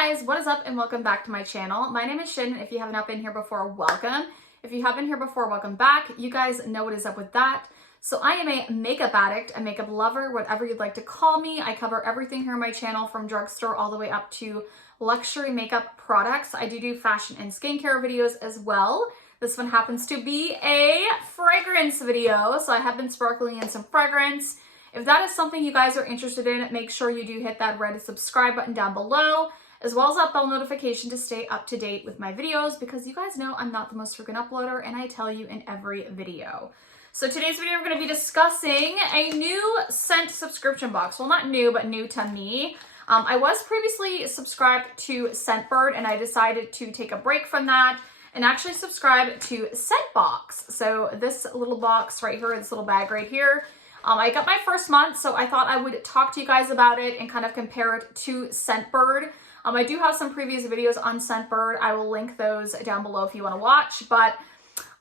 Hi guys, what is up and welcome back to my channel. My name is Shin. If you have not been here before, welcome. If you have been here before, welcome back. You guys know what is up with that. So I am a makeup addict, a makeup lover, whatever you'd like to call me. I cover everything here on my channel from drugstore all the way up to luxury makeup products. I do fashion and skincare videos as well. This one happens to be a fragrance video. So I have been sparkling in some fragrance. If that is something you guys are interested in, make sure you do hit that red subscribe button down below, as well as that bell notification to stay up to date with my videos, because you guys know I'm not the most frequent uploader and I tell you in every video. So today's video, we're going to be discussing a new scent subscription box. Well, not new, but new to me. I was previously subscribed to Scentbird and I decided to take a break from that and actually subscribe to ScentBox. So this little box right here, this little bag right here, I got my first month, so I thought I would talk to you guys about it and kind of compare it to Scentbird. I do have some previous videos on Scentbird. I will link those down below if you want to watch, but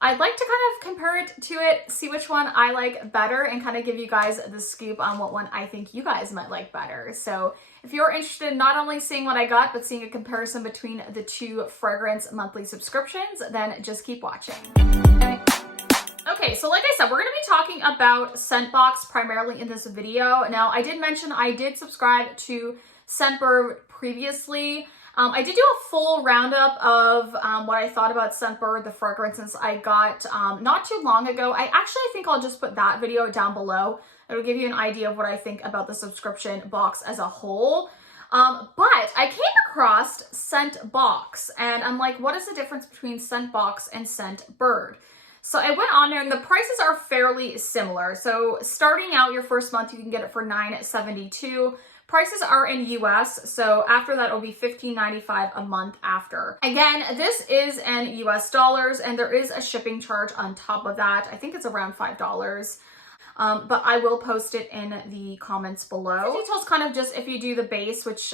I'd like to kind of compare it to it, see which one I like better, and kind of give you guys the scoop on what one I think you guys might like better. So if you're interested in not only seeing what I got, but seeing a comparison between the two fragrance monthly subscriptions, then just keep watching. Okay, so like I said, we're going to be talking about ScentBox primarily in this video. Now, I did mention I did subscribe to Scentbird previously. I did do a full roundup of what I thought about Scentbird, the fragrances I got not too long ago. I actually think I'll just put that video down below. It'll give you an idea of what I think about the subscription box as a whole. But I came across ScentBox and I'm like, what is the difference between ScentBox and Scentbird? So I went on there and the prices are fairly similar. So starting out your first month, you can get it for $9.72. Prices are in US, so after that it'll be $15.95 a month after. Again, this is in US dollars and there is a shipping charge on top of that. I think it's around $5. But I will post it in the comments below. The details kind of just if you do the base, which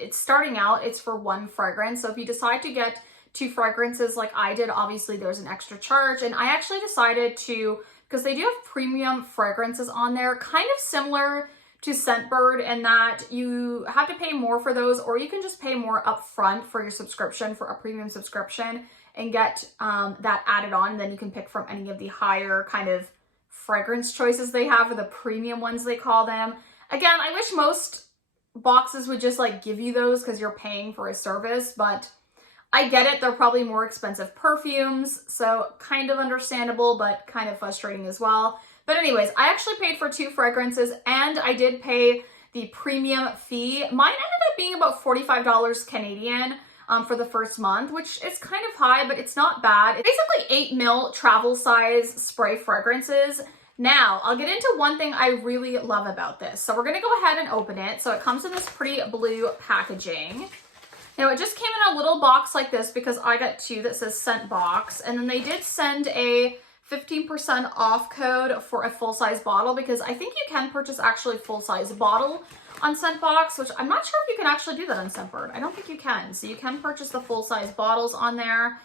it's starting out, it's for one fragrance. So if you decide to get two fragrances like I did, obviously there's an extra charge. And I actually decided to, because they do have premium fragrances on there, kind of similar to Scentbird in that you have to pay more for those, or you can just pay more upfront for your subscription, for a premium subscription, and get that added on. And then you can pick from any of the higher kind of fragrance choices they have, or the premium ones they call them. Again, I wish most boxes would just like give you those because you're paying for a service, but I get it. They're probably more expensive perfumes, so kind of understandable, but kind of frustrating as well. But anyways, I actually paid for two fragrances and I did pay the premium fee. Mine ended up being about $45 Canadian for the first month, which is kind of high, but it's not bad. It's basically 8 ml travel size spray fragrances. Now, I'll get into one thing I really love about this. So we're gonna go ahead and open it. So it comes in this pretty blue packaging. Now, it just came in a little box like this because I got two that says ScentBox, and then they did send a 15% off code for a full-size bottle, because I think you can purchase actually full-size bottle on ScentBox, which I'm not sure if you can actually do that on Scentbird. I don't think you can. So you can purchase the full-size bottles on there.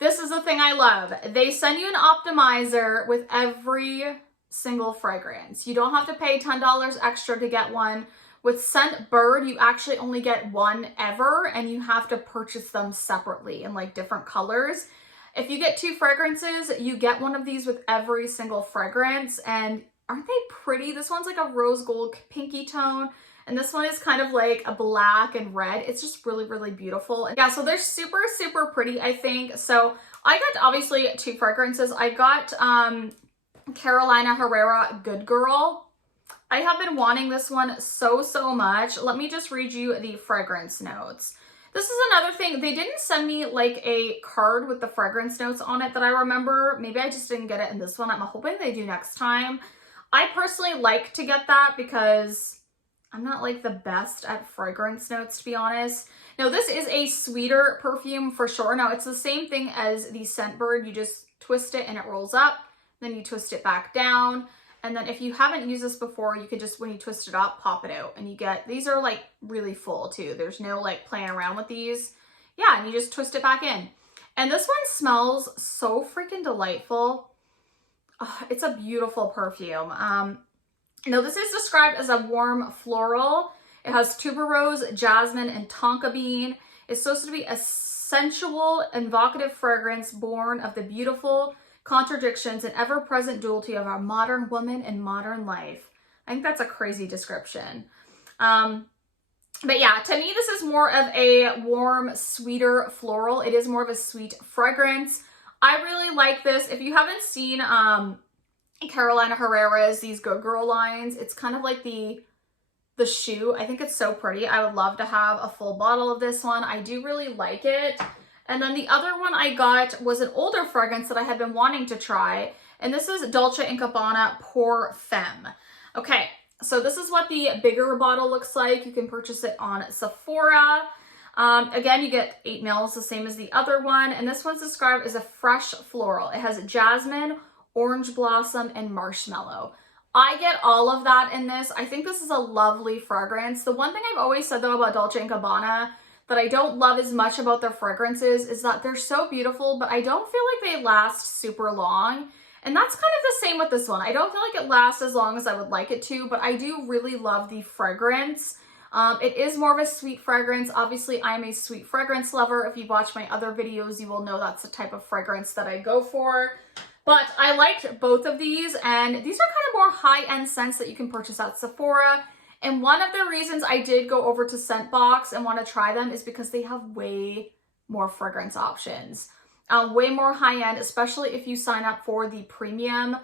This is the thing I love. They send you an optimizer with every single fragrance. You don't have to pay $10 extra to get one. With Scentbird, you actually only get one ever, and you have to purchase them separately in like different colors. If you get two fragrances, you get one of these with every single fragrance, and aren't they pretty? This one's like a rose gold pinky tone, and this one is kind of like a black and red. It's just really, really beautiful. And yeah, so they're super, super pretty, I think. So I got obviously two fragrances. I got Carolina Herrera Good Girl. I have been wanting this one so much. Let me just read you the fragrance notes. This is another thing. They didn't send me like a card with the fragrance notes on it that I remember. Maybe I just didn't get it in this one. I'm hoping they do next time. I personally like to get that because I'm not like the best at fragrance notes, to be honest. Now, this is a sweeter perfume for sure. Now, it's the same thing as the Scentbird. You just twist it and it rolls up. Then you twist it back down. And then if you haven't used this before, you could just, when you twist it up, pop it out. And you get, these are like really full too. There's no like playing around with these. Yeah, and you just twist it back in. And this one smells so freaking delightful. Oh, it's a beautiful perfume. Now this is described as a warm floral. It has tuberose, jasmine, and tonka bean. It's supposed to be a sensual, evocative fragrance born of the beautiful contradictions and ever-present duality of our modern woman and modern life. I think that's a crazy description. But yeah, to me, this is more of a warm, sweeter floral. It is more of a sweet fragrance. I really like this. If you haven't seen Carolina Herrera's, these Good Girl lines, it's kind of like the shoe. I think it's so pretty. I would love to have a full bottle of this one. I do really like it. And then the other one I got was an older fragrance that I had been wanting to try. And this is Dolce & Gabbana Pour Femme. Okay, so this is what the bigger bottle looks like. You can purchase it on Sephora. Again, you get 8 mils, the same as the other one. And this one's described as a fresh floral. It has jasmine, orange blossom, and marshmallow. I get all of that in this. I think this is a lovely fragrance. The one thing I've always said though about Dolce & Gabbana that I don't love as much about their fragrances is that they're so beautiful, but I don't feel like they last super long. And that's kind of the same with this one. I don't feel like it lasts as long as I would like it to, but I do really love the fragrance. It is more of a sweet fragrance. Obviously, I'm a sweet fragrance lover. If you watch my other videos, you will know that's the type of fragrance that I go for. But I liked both of these, and these are kind of more high-end scents that you can purchase at Sephora. And one of the reasons I did go over to ScentBox and want to try them is because they have way more fragrance options. Way more high-end, especially if you sign up for the premium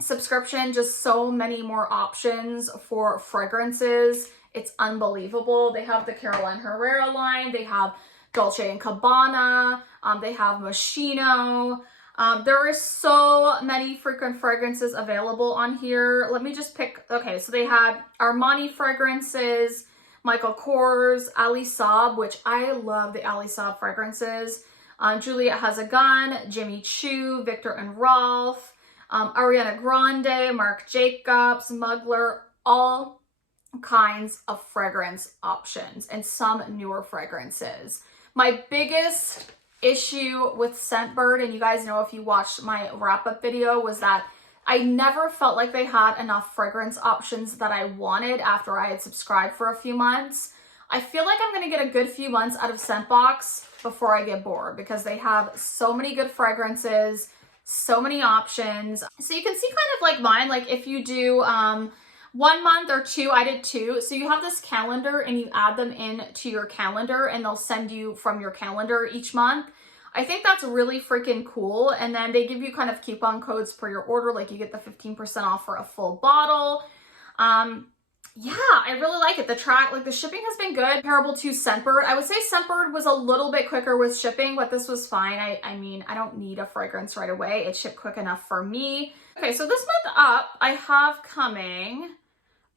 subscription. Just so many more options for fragrances. It's unbelievable. They have the Carolina Herrera line. They have Dolce & Gabbana. They have Moschino. There is so many freaking fragrances available on here. Let me just pick. Okay, so they had Armani fragrances, Michael Kors, Ali Saab, which I love the Ali Saab fragrances. Juliet Has a Gun, Jimmy Choo, Victor and Rolf, Ariana Grande, Marc Jacobs, Mugler, all kinds of fragrance options and some newer fragrances. My biggest issue with Scentbird, and you guys know if you watched my wrap-up video, was that I never felt like they had enough fragrance options that I wanted after I had subscribed for a few months. I feel like I'm going to get a good few months out of ScentBox before I get bored because they have so many good fragrances, so many options. So you can see kind of like mine, like if you do 1 month or 2, I did 2. So you have this calendar and you add them into your calendar and they'll send you from your calendar each month. I think that's really freaking cool. And then they give you kind of coupon codes per your order, like you get the 15% off for a full bottle. Yeah, I really like it. The shipping has been good. Comparable to Scentbird. I would say Scentbird was a little bit quicker with shipping, but this was fine. I mean, I don't need a fragrance right away. It shipped quick enough for me. Okay, so this month up, I have coming,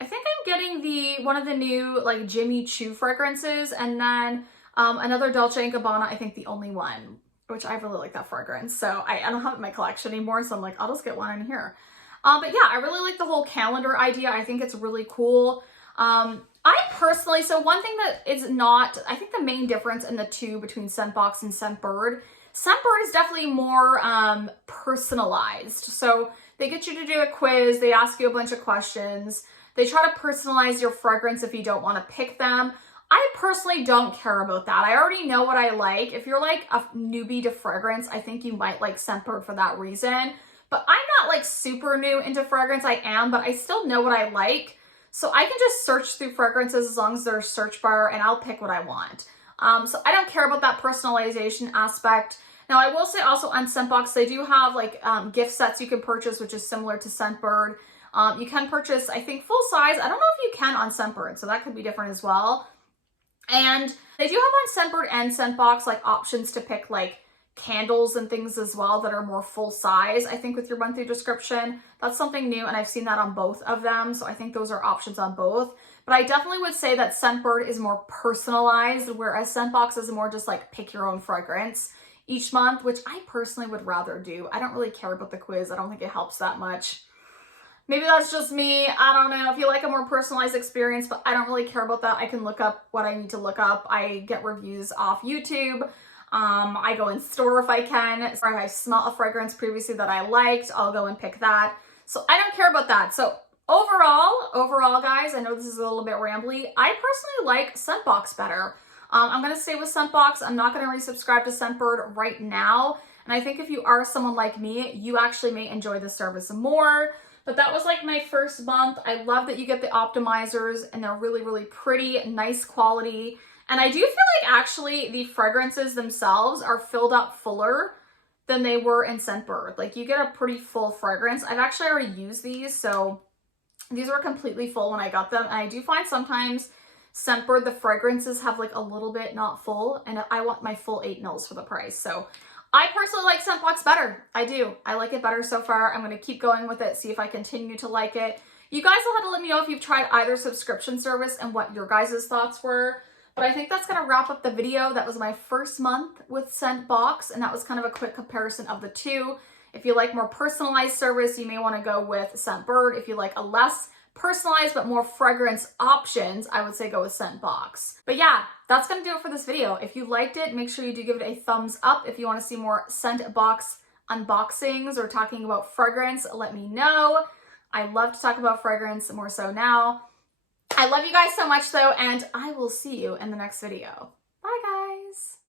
I think I'm getting one of the new like Jimmy Choo fragrances, and then another Dolce & Gabbana, I think the only one, which I really like that fragrance. So I don't have it in my collection anymore, so I'm like, I'll just get one in here. But yeah, I really like the whole calendar idea. I think it's really cool. I personally, so one thing that is not, I think the main difference in the two between ScentBox and Scentbird is definitely more personalized. So they get you to do a quiz, they ask you a bunch of questions, they try to personalize your fragrance if you don't want to pick them. I personally don't care about that. I already know what I like. If you're like a newbie to fragrance, I think you might like Scentbird for that reason. But I'm not like super new into fragrance. I am, but I still know what I like. So I can just search through fragrances as long as there's a search bar and I'll pick what I want. So I don't care about that personalization aspect. Now I will say also on ScentBox, they do have like gift sets you can purchase, which is similar to Scentbird. You can purchase, I think, full size. I don't know if you can on Scentbird, so that could be different as well. And they do have on Scentbird and ScentBox like options to pick like candles and things as well that are more full size, I think, with your monthly subscription. That's something new, and I've seen that on both of them, so I think those are options on both. But I definitely would say that Scentbird is more personalized, whereas ScentBox is more just like pick your own fragrance each month, which I personally would rather do. I don't really care about the quiz. I don't think it helps that much. Maybe that's just me. I don't know. If you like a more personalized experience, but I don't really care about that. I can look up what I need to look up. I get reviews off YouTube. I go in store if I can. If I smelled a fragrance previously that I liked, I'll go and pick that. So I don't care about that. So Overall, guys, I know this is a little bit rambly. I personally like ScentBox better. I'm going to stay with ScentBox. I'm not going to resubscribe to Scentbird right now. And I think if you are someone like me, you actually may enjoy the service more. But that was like my first month. I love that you get the optimizers and they're really, really pretty, nice quality. And I do feel like actually the fragrances themselves are filled up fuller than they were in Scentbird. Like you get a pretty full fragrance. I've actually already used these, so these were completely full when I got them. And I do find sometimes Scentbird, the fragrances have like a little bit not full, and I want my full 8 mils for the price. So I personally like ScentBox better. I do. I like it better so far. I'm going to keep going with it, see if I continue to like it. You guys will have to let me know if you've tried either subscription service and what your guys' thoughts were. But I think that's going to wrap up the video. That was my first month with ScentBox, and that was kind of a quick comparison of the two. If you like more personalized service, you may want to go with Scentbird. If you like a less personalized but more fragrance options, I would say go with ScentBox. But yeah, that's going to do it for this video. If you liked it, make sure you do give it a thumbs up. If you want to see more ScentBox unboxings or talking about fragrance, let me know. I love to talk about fragrance more so now. I love you guys so much though, and I will see you in the next video.